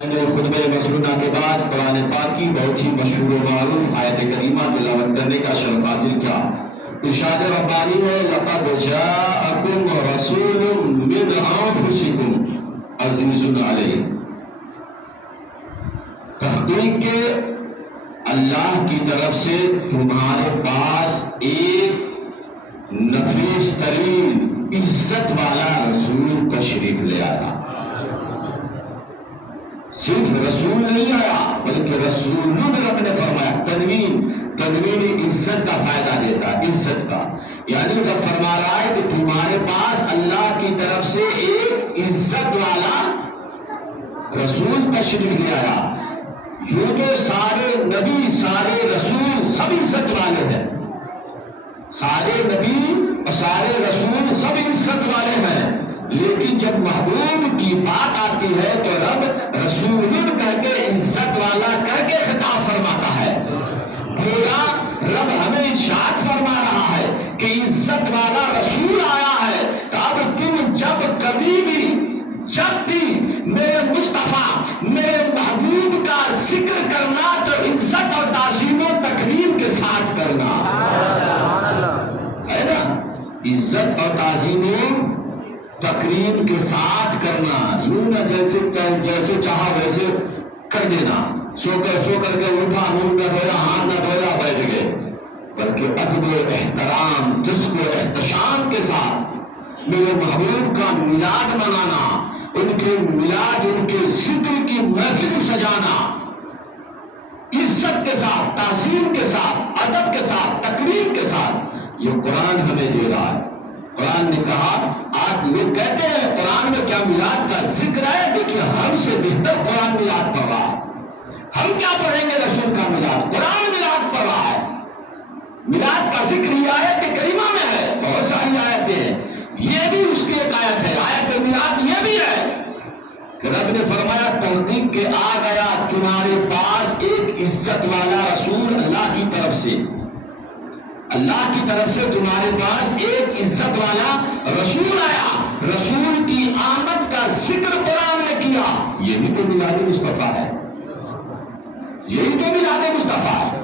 خطبہ مسنونہ کے بعد قرآن پاک کی بہت ہی مشہور و معروف آیت کریمہ تلاوت کرنے کا شرف حاصل کیا۔ ارشاد ربانی ہے لقد جاءکم رسول من انفسکم عزیز علیہ، تحقیق کے اللہ کی طرف سے تمہارے پاس ایک نفیس ترین عزت والا رسول تشریف لے آیا۔ صرف رسول نہیں آیا بلکہ رسول رب نے فرمایا، تنوین عزت کا فائدہ دیتا، عزت کا، یعنی رب فرما رہا ہے کہ تمہارے پاس اللہ کی طرف سے ایک عزت والا رسول تشریف لے آیا۔ یوں تو سارے نبی سارے رسول سب عزت والے ہیں، سارے نبی اور سارے رسول سب عزت والے ہیں، لیکن جب محبوب کی بات آتی ہے تو رب رسول کہہ کے عزت والا کہہ کے خطاب فرماتا ہے۔ گویا رب ہمیں ارشاد فرما رہا ہے کہ عزت والا رسول آیا ہے، تو اب تم جب کبھی بھی جب بھی میرے مصطفیٰ میرے محبوب کا ذکر کرنا تو عزت اور تعظیم و تکریم کے ساتھ کرنا ہے نا، عزت اور تعظیم و تکریم کے ساتھ کرنا، یوں نہ جیسے چاہا ویسے کر دینا، سو کر کے اٹھا، منہ نہ دھویا، ہاتھ نہ دھویا، بیٹھ گئے، بلکہ ادب و احترام جذب و احتشام کے ساتھ میرے محبوب کا میلاد منانا، ان کے میلاد ان کے ذکر کی محفل سجانا، عزت کے ساتھ، تعظیم کے ساتھ، ادب کے ساتھ، تکریم کے ساتھ، یہ قرآن ہمیں دے رہا ہے۔ قرآن نے کہا، آج لوگ کہتے ہیں قرآن میں کیا میلاد کا ذکر ہے، دیکھیے ہم سے بہتر قرآن میلاد پڑھ رہا ہے، ہم کیا پڑھیں گے رسول کا میلاد، قرآن میلاد پڑھ رہا ہے۔ میلاد کا ذکر یہ آیت کریمہ میں ہے، بہت ساری آیتیں ہیں، یہ بھی اس کی ایک آیت ہے، آیت میلاد یہ بھی ہے کہ رب نے فرمایا تحقیق کے آ گیا تمہارے پاس ایک عزت والا رسول اللہ کی طرف سے، اللہ کی طرف سے تمہارے پاس ایک عزت والا رسول آیا، رسول کی آمد کا ذکر قرآن نے کیا، یہ بھی تو میلاد مصطفیٰ ہے، یہی تو میلاد مصطفیٰ ہے۔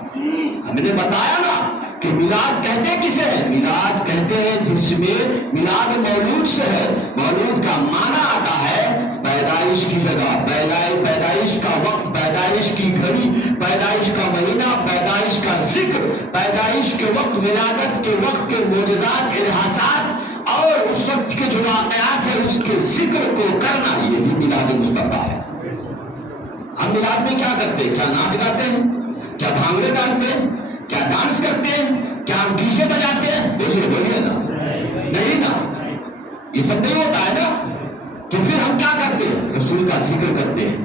ہم نے بتایا نا کہ میلاد کہتے کسے ہیں، میلاد کہتے ہیں جس میں میلاد مولود سے ہے، مولود کا معنی آتا ہے پیدائش کی جگہ، پیدائش کا وقت، پیدائش کی گھڑی، پیدائش کا مہینہ، پیدائش کا ذکر، پیدائش کے وقت، ولادت کے وقت کے معجزات، ارحاسات اور اس وقت کے جو واقعات ہیں اس کے ذکر کو کرنا، یہ بھی میلاد مصطفیٰ ہے۔ ہم میلاد میں کیا کرتے ہیں، کیا ناچ گاتے ہیں، کیا بھانگڑے ڈالتے ہیں، کیا ڈانس کرتے ہیں، کیا ہم ڈی جے بجاتے ہیں، بولیے نا، نہیں نا، یہ سب نہیں ہوتا ہے نا، تو پھر ہم کیا کرتے ہیں، رسول کا ذکر کرتے ہیں،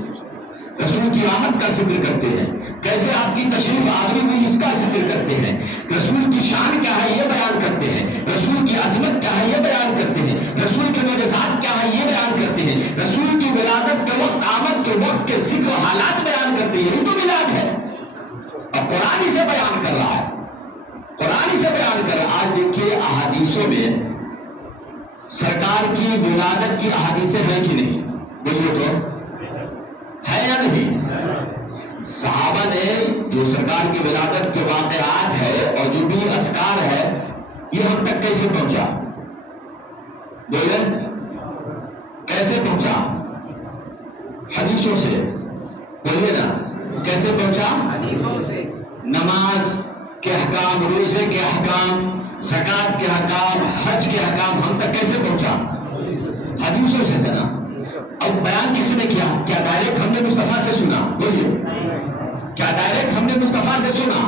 رسول کی آمد کا ذکر کرتے ہیں، کیسے آپ کی تشریف آوری ہوئی اس کا ذکر کرتے ہیں، رسول کی شان کیا ہے یہ بیان کرتے ہیں، رسول کی عظمت کیا ہے یہ بیان کرتے ہیں، رسول کے معجزات کیا ہے یہ بیان کرتے ہیں، رسول کی ولادت کے وقت، آمد کے وقت کے ذکر و حالات بیان کرتے ہیں، یہی تو میلاد ہے۔ اور قرآن اسے بیان کر رہا ہے، قرآن اسے بیان کر رہا ہے۔ آج دیکھیے احادیثوں میں سرکار کی ولادت کی احادیثیں ہیں کہ نہیں، بولیے تو ہے یا نہیں؟ صحابہ نے جو سرکار کی ولادت کے واقعات ہے اور جو بھی اذکار ہے یہ ہم تک کیسے پہنچا، بولیں کیسے پہنچا، حدیثوں سے، بولیے نا کیسے پہنچا، نماز کے احکام، روزے کے احکام، زکوٰۃ کے احکام، حج کے احکام ہم تک کیسے پہنچا، حدیثوں سے ہے نا۔ اب بیان کس نے کیا، کیا ڈائریکٹ ہم نے مصطفیٰ سے سنا، بولیے کیا ڈائریکٹ ہم نے مصطفیٰ سے سنا،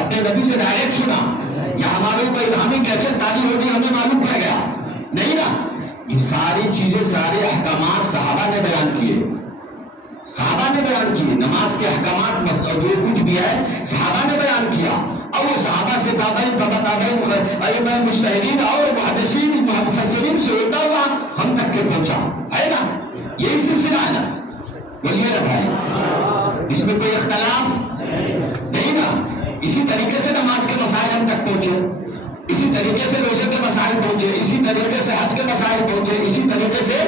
اپنے نبی سے ڈائریکٹ سنا، یا ہمارے اوپر الہامی کیسے تاری ہوگی ہمیں معلوم پڑ گیا، نہیں نا، یہ ساری چیزیں، سارے احکامات صحابہ نے بیان کیے، صحابہ نے بیان کیے، نماز کے احکامات جو کچھ بھی ہے صحابہ نے بیان کیا، اور وہ صحابہ سے تابعین، تبع تابعین، ائمہ مجتہدین اور محدثین مفسرین سے ہوتا ہوا ہم تک کے پہنچا، ہے نا، یہی سلسلہ ہے نا، بولیے نا بھائی، اس میں کوئی اختلاف نہیں نا۔ اسی طریقے سے نماز کے مسائل ہم تک پہنچے، اسی طریقے سے روزے کے مسائل پہنچے، اسی طریقے سے حج کے مسائل پہنچے، اسی طریقے سے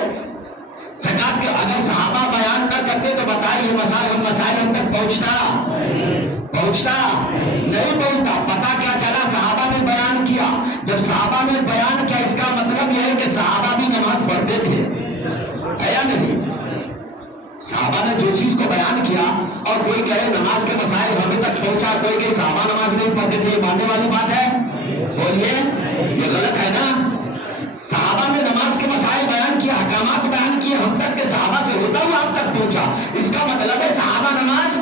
زکوٰۃ کے، اگر صحابہ بیان نہ کرتے تو بتا بھائی یہ مسائل ہم تک پہنچتا نہیں پہنچتا. پتا کیا چلا؟ صحابہ نے بیان کیا. جب صحابہ نے بیان کیا اس کا مطلب یہ ہے کہ صحابہ بھی نماز پڑھتے تھے، ہے یا نہیں؟ صحابہ نے جو چیز کو بیان کیا اور کوئی کہے نماز کے مسائل ہمیں تک پہنچا، کوئی کہے صحابہ نماز نہیں پڑھتے تھے، یہ ماننے والی بات ہے؟ بولیے، یہ غلط ہے نا. صحابہ نے نماز کے مسائل بیان کیا، احکامات بیان کیے ہم تک کہ صحابہ سے ہوتا ہوا ہم تک پہنچا. اس کا مطلب ہے صحابہ نماز،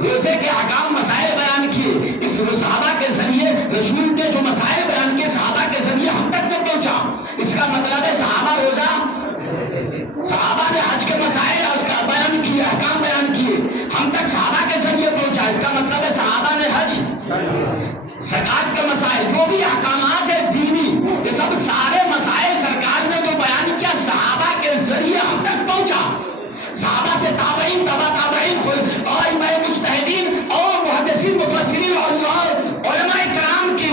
روزے کے احکام مسائل بیان کیے، اس صحابہ کے ذریعے رسول نے جو مسائل بیان کیے صحابہ کے ذریعے ہم تک تو پہنچا. اس کا مطلب ہے صحابہ روزہ، صحابہ نے حج کے مسائل اس کا بیان کیے، احکام بیان کیے، ہم تک صحابہ کے ذریعے پہنچا. اس کا مطلب ہے صحابہ نے حج، زکات کے مسائل، جو بھی احکامات ہیں دینی، یہ سب سارے مسائل سرکار نے جو بیان کیا صحابہ کے ذریعے ہم تک پہنچا. صحابہ سے تابعین، تبع تابعین اور ائمہ مجتہدین اور محدثین مفسرین اور علماء کرام کے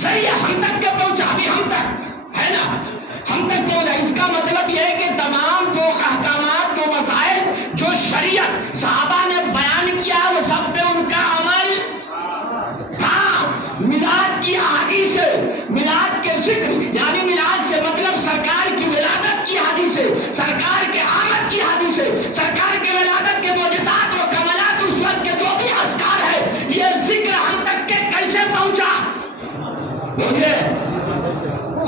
ذریعے ہم تک کے پہنچا. ابھی ہم تک ہے نا، ہم تک پہنچا. اس کا مطلب یہ ہے کہ تمام جو احکامات، جو مسائل، جو شریعت صحابہ نے بیان کیا وہ سب پہ ان کا عمل تھا. میلاد کی حدیث، میلاد کے ذکر، یعنی میلاد سے مطلب سرکار کی ولادت کی حدیث، سرکار کے آمد کی حدیث، سرکار کے ولادت کے معجزات و کمالات، اس وقت کے جو بھی اذکار ہے، یہ ذکر ہم تک کے کیسے پہنچا؟ بولیے،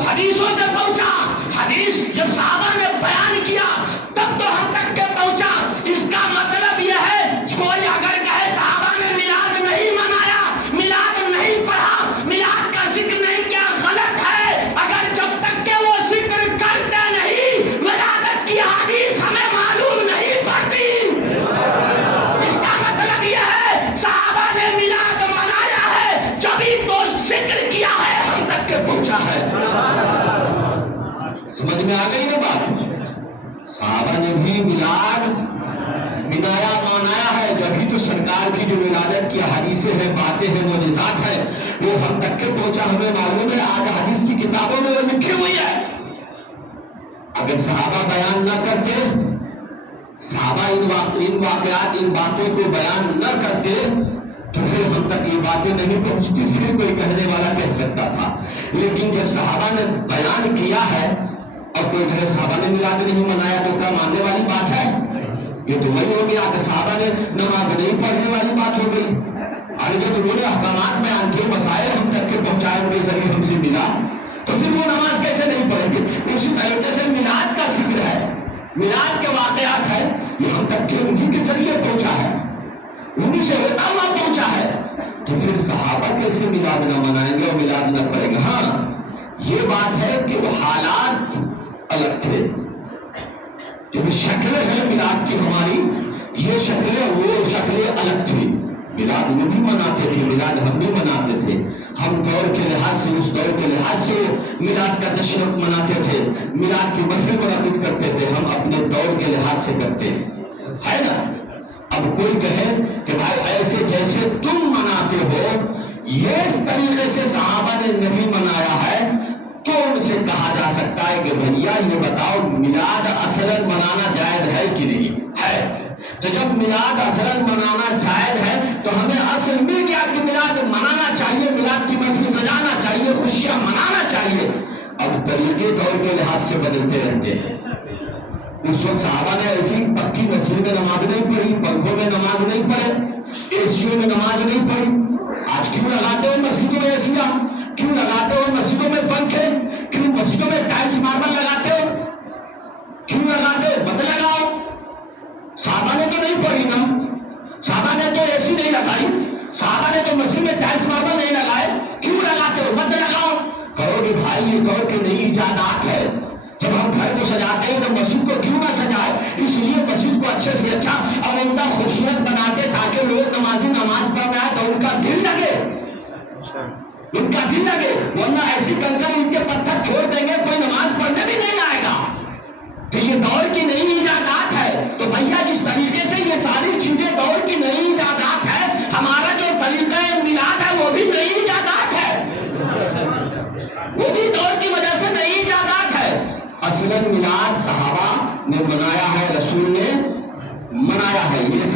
حدیثوں سے پہنچا. حدیث جب صحابہ نے بیان کیا تب تو ہم تک کے پہنچا. اس کا مطلب یہ ہے کوئی اگر کہے صحابہ نے میلاد نہیں منایا، میلاد نہیں پڑھا، میلاد کا ذکر نہیں کیا، غلط ہے. اگر جب تک کہ وہ ذکر کرتے نہیں، ولادت کی حدیث ہمیں معلوم نہیں پڑتی. اس کا مطلب یہ ہے صحابہ نے میلاد منایا ہے، جبھی تو ذکر کیا ہے، ہم تک کے پہنچا ہے. سمجھ میں آ گئی نا بات؟ صحابہ نے بھی میلاد منایا، منایا ہے، جبھی تو سرکار کی جو ولادت کی حدیثیں ہیں، باتیں ہیں، معجزات ہیں، وہ ہم تک کے پہنچا. ہمیں معلوم ہے آج حدیث کی کتابوں میں وہ لکھی ہوئی ہے. اگر صحابہ بیان نہ کرتے، صحابہ ان واقعات، ان باتوں کو بیان نہ کرتے تو پھر ہم تک یہ باتیں نہیں پہنچتی. پھر کوئی کہنے والا کہہ سکتا تھا. لیکن جب صحابہ نے بیان کیا ہے اور کوئی کہے صحابہ نے میلاد نہیں منایا تو کیا ماننے والی بات ہے؟ یہ تو وہی ہو گیا کہ صحابہ نے نماز نہیں پڑھنے والی بات ہو گئی. اور جب انہوں نے احکامات بیان کیے، مسائل ہم تک کے پہنچائے، ان کے ذریعے ہم سے ملا، تو پھر وہ نماز کیسے نہیں پڑھیں گے؟ اسی طریقے سے میلاد کا ذکر ہے، میلاد کے واقعات ہے، یہ ہم تک کے انہی کے ذریعے پہنچا ہے، انہی سے ہوتا ہوا پہنچا ہے. تو پھر صحابہ کیسے میلاد نہ منائیں گے اور میلاد نہ پڑھیں گے؟ ہاں یہ بات ہے کہ وہ حالات الگ تھے. جو شکلیں ہیں میلاد کی ہماری، یہ شکلیں وہ شکلیں الگ تھی. میلاد وہ بھی مناتے تھے، میلاد ہم بھی مناتے تھے. ہم دور کے لحاظ سے، اس دور کے لحاظ سے میلاد کا جشن مناتے تھے، میلاد کی محفل منعقد کرتے تھے. ہم اپنے دور کے لحاظ سے کرتے ہے نا. اب کوئی کہے کہ بھائی ایسے جیسے تم مناتے ہو، یہ اس طریقے سے صحابہ نے نہیں منایا ہے، تو ان سے کہا جا سکتا ہے کہ بھیا یہ بتاؤ میلاد اصلاً منانا جائز ہے کہ نہیں ہے؟ تو جب میلاد اصلاً منانا جائز ہے تو ہمیں اصل مل گیا کہ میلاد منانا چاہیے، میلاد کی محفل سجانا چاہیے، خوشیاں منانا چاہیے. اب طریقے دور کے لحاظ سے بدلتے رہتے ہیں. اس وقت صحابہ نے ایسی پکی مسجد میں نماز نہیں پڑھی، پنکھوں میں نماز نہیں پڑھے، اے سیوں میں نماز نہیں پڑھی. آج کیوں لگاتے ہو مسجدوں میں ایسیاں؟ کیوں لگاتے ہو مسجدوں میں پنکھے؟ کیوں مسجدوں میں ٹائلس ماربل لگاتے ہو؟ کیوں لگاتے ہو؟ مت لگاؤ. صحابہ نے تو نہیں پڑھی نا، صحابہ نے تو اے سی نہیں لگائی، صحابہ نے تو مسجد میں ٹائلس ماربل نہیں لگائے، کیوں لگاتے ہو؟ مت لگاؤ. کہو کہ بھائی یہ کہو کہ نئی ایجادات ہے. جب ہم گھر کو سجاتے ہیں تو مسجد کو کیوں نہ سجائے؟ اس لیے مسجد کو اچھے سے اچھا اور عمدہ خوبصورت بناتے تاکہ لوگ نمازی نماز پڑھ رہا ہے تو ان کا دل لگے، ان کا دل لگے. ورنہ ایسی کنکر ان کے پتھر چھوڑ دیں گے، کوئی نماز پڑھنے بھی نہیں آئے گا. تو یہ دور کی نئی ایجادات ہے. تو بھیا جس طریقے سے یہ ساری چیزیں دور کی نئی ایجادات ہے، ہمارا جو طریقہ میلاد ہے وہ بھی نئی ایجادات ہے، وہ بھی دور کی وجہ سے نئی ایجادات ہے. اصلاً میلاد صحابہ نے منایا ہے، رسول نے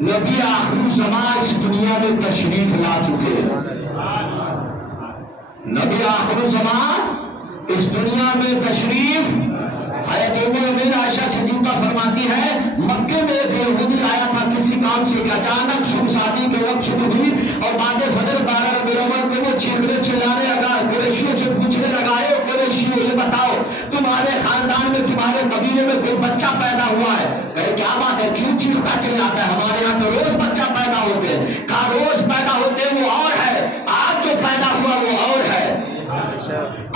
نبی آخری زمان اس دنیا میں تشریف لا چکے ہیں. نبی آخری زمان اس دنیا میں تشریف. حضرت ام المؤمنین عائشہ صدیقہ فرماتی ہے مکے میں ایک یہودی آیا تھا کسی کام سے کہ اچانک صبح شادی کے وقت شروع ہوئی اور بعد فجر 12 ربیع الاول کو وہ چیخنے چلانے لگا. قریشیوں سے پوچھنے لگا اے قریشیوں یہ بتاؤ تمہارے خاندان میں تمہارے قبیلے میں کوئی بچہ پیدا ہوا ہے؟ کہے کیا بات ہے کیوں چیختا چلاتا ہے؟ ہمارے یہاں تو روز بچہ پیدا ہوتے ہیں. کہا روز پیدا ہوتے ہیں وہ اور ہے, آج جو پیدا ہوا وہ اور ہے.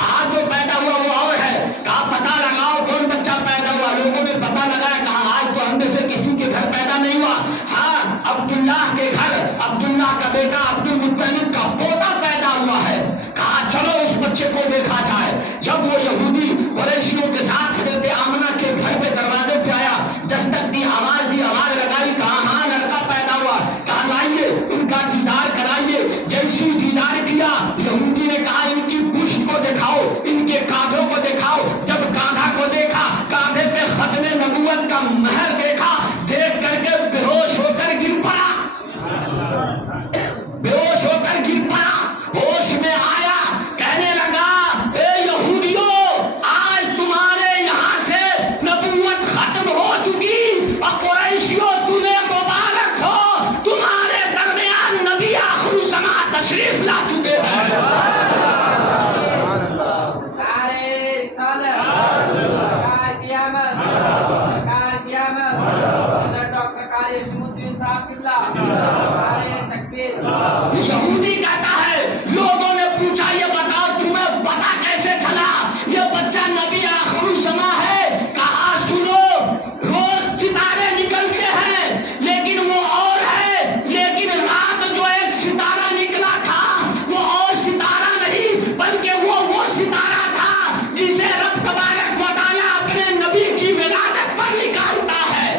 آج جو پیدا ہوا وہ اور ہے. کہا پتہ لگاؤ کون بچہ پیدا ہوا. لوگوں نے پتہ لگایا. کہا آج تو ہم میں سے کسی کے گھر پیدا نہیں ہوا. ہاں عبداللہ کے گھر عبداللہ کا بیٹا عبد المطلب کا پوتا پیدا ہوا ہے. کہا چلو اس بچے کو دیکھا جائے. جب وہ یہودی قریشیوں کے ساتھ حضرت آمنہ کے گھر پہ دروازے پہ آیا, دستک دی, آواز لگائی. کہا ہاں لڑکا پیدا ہوا. کہا لائیے ان کا دیدار کرائیے. جیسی دیدار کیا یہودی نے کہا ان کی پشت کو دکھاؤ, ان کے کاندھوں کو دکھاؤ. جب کاندھا کو دیکھا, کاندھے پہ ختم نبوت کا مہر دیکھا, دیکھ کر کے بے ہوش ہو کر گر پڑا. بے ہوش ہو کر گر پڑا. ہوش میں آیا, کہنے لگا اے یہودیوں آج تمہارے یہاں سے نبوت ختم ہو چکی اور قریشیوں تمہیں مبارک ہو, تمہارے درمیان نبی آخر الزمان تشریف لا چکے ہیں. یہودی کہتا ہے لوگوں نے پوچھا یہ بتاؤ تمہیں پتا کیسے چلا یہ بچہ نبی آخر الزمان ہے؟ کہا سنو روز ستارے نکلتے ہیں لیکن وہ اور ہے. لیکن رات جو ایک ستارہ نکلا تھا وہ اور ستارہ نہیں بلکہ وہ ستارہ تھا جسے رب تبارک و تعالی اپنے نبی کی ولادت پر نکالتا ہے.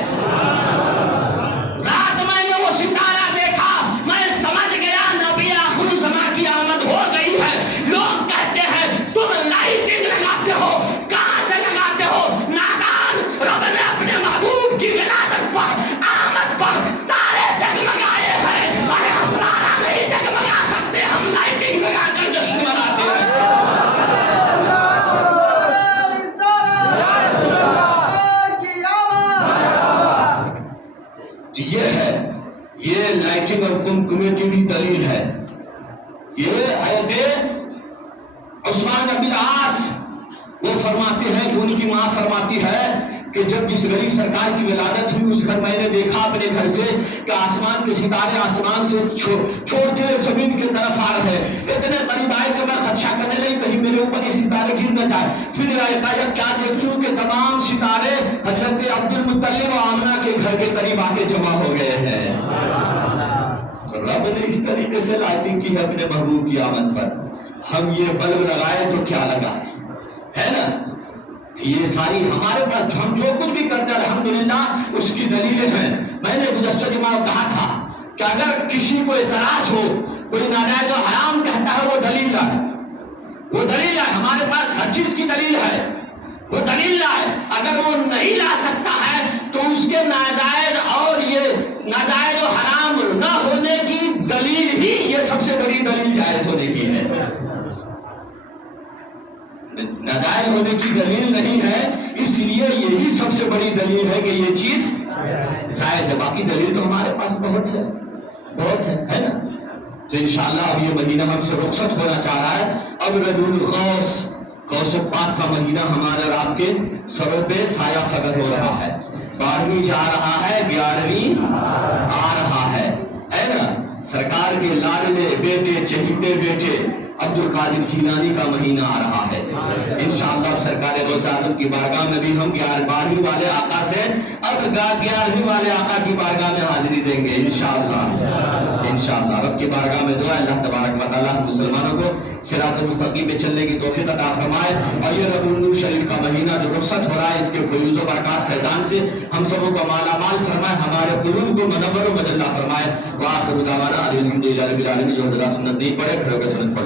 رات میں نے وہ ستارہ دیکھا, میں سمجھ گیا نبی آخر الزمان کی آمد ہو گئی ہے. لوگ کہتے ہیں تم لائٹنگ لگاتے ہو, کہاں سے لگاتے ہو؟ نادان, رب نے اپنے محبوب کی ولادت پر آمد پر تارے جگمگائے ہیں. ارے ہم تارا نہیں جگمگا سکتے, ہم لائٹنگ لگا کر جشن مناتے ہیں. یہ ہے, یہ لائٹنگ اور کمکمے کی بھی دلیل ہے. یہ حضرت عثمان بن العاص وہ فرماتے ہیں کہ ان کی ماں فرماتی ہے کہ جب جس گھڑی سرکار کی ولادت ہوئی اس گھر میں نے دیکھا اپنے گھر سے کہ آسمان کے ستارے آسمان سے چھوڑتے ہوئے زمین کی طرف آ رہے ہیں. اتنے قریب آئے کہ میں خدشہ کرنے لگی کہیں میرے اوپر یہ ستارے گر نہ جائے. پھر ایک کیا دیکھتی ہوں کہ تمام ستارے حضرت عبد المطلب و آمنہ کے گھر کے قریب آ کے جمع ہو گئے ہیں. رب نے اس طریقے سے لائٹنگ کی اپنے محبوب کی آمد پر. ہم یہ بلب لگائے تو کیا لگا ہے نا. یہ ساری ہمارے پاس ہم جو کچھ بھی کرتے ہیں الحمدللہ اس کی دلیلیں ہیں. میں نے گزشتہ جمعہ کہا تھا کہ اگر کسی کو اعتراض ہو, کوئی ناجائز و حرام کہتا ہے وہ دلیل لائے, وہ دلیل لائے. ہمارے پاس ہر چیز کی دلیل ہے, وہ دلیل لائے. اگر وہ نہیں لا سکتا ہے تو اس کے ناجائز اور یہ ناجائز و حرام نہ ہونے کی دلیل ہی یہ سب سے بڑی دلیل جائز ہونے کی ہے. ناجائز ہونے کی دلیل نہیں ہے, اس لیے یہی سب سے بڑی دلیل ہے کہ یہ چیز جائز ہے. باقی دلیل تو ہمارے پاس بہت ہے, بہت ہے نا. تو انشاءاللہ اب یہ مہینہ ہم سے رخصت ہونا چاہ رہا ہے. اب ربیع الغوث غوث پاک کا مہینہ ہمارے اور آپ کے سروں پہ سایہ فگن ہو رہا ہے. 12ویں جا رہا ہے, 11ویں آ رہا ہے نا. سرکار کے لاڈلے بیٹے چہیتے بیٹے عبد القادر جیلانی کا مہینہ آ رہا ہے. انشاءاللہ سرکار غوث اعظم کی بارگاہ میں بھی ہم 12ویں والے آقا سے اب 11ویں والے آقا کی بارگاہ میں حاضری دیں گے انشاءاللہ. انشاءاللہ رب کی بارگاہ میں دعا اللہ تبارک و تعالی مسلمانوں کو صراط مستقیم پہ چلنے کی توفیق عطا فرمائے. اور یہ ربیع النور شریف کا مہینہ جو رخصت ہو رہا ہے اس کے فیوز و برکات فیضان سے ہم سبوں کو مالا مال فرمائے, ہمارے قلوب کو منور و مجلہ فرمائے. وآخر دعوانا الحمدللہ رب العالمین. جو حضرات سنت نہیں پڑھے کھڑے ہو کے سنت پڑھ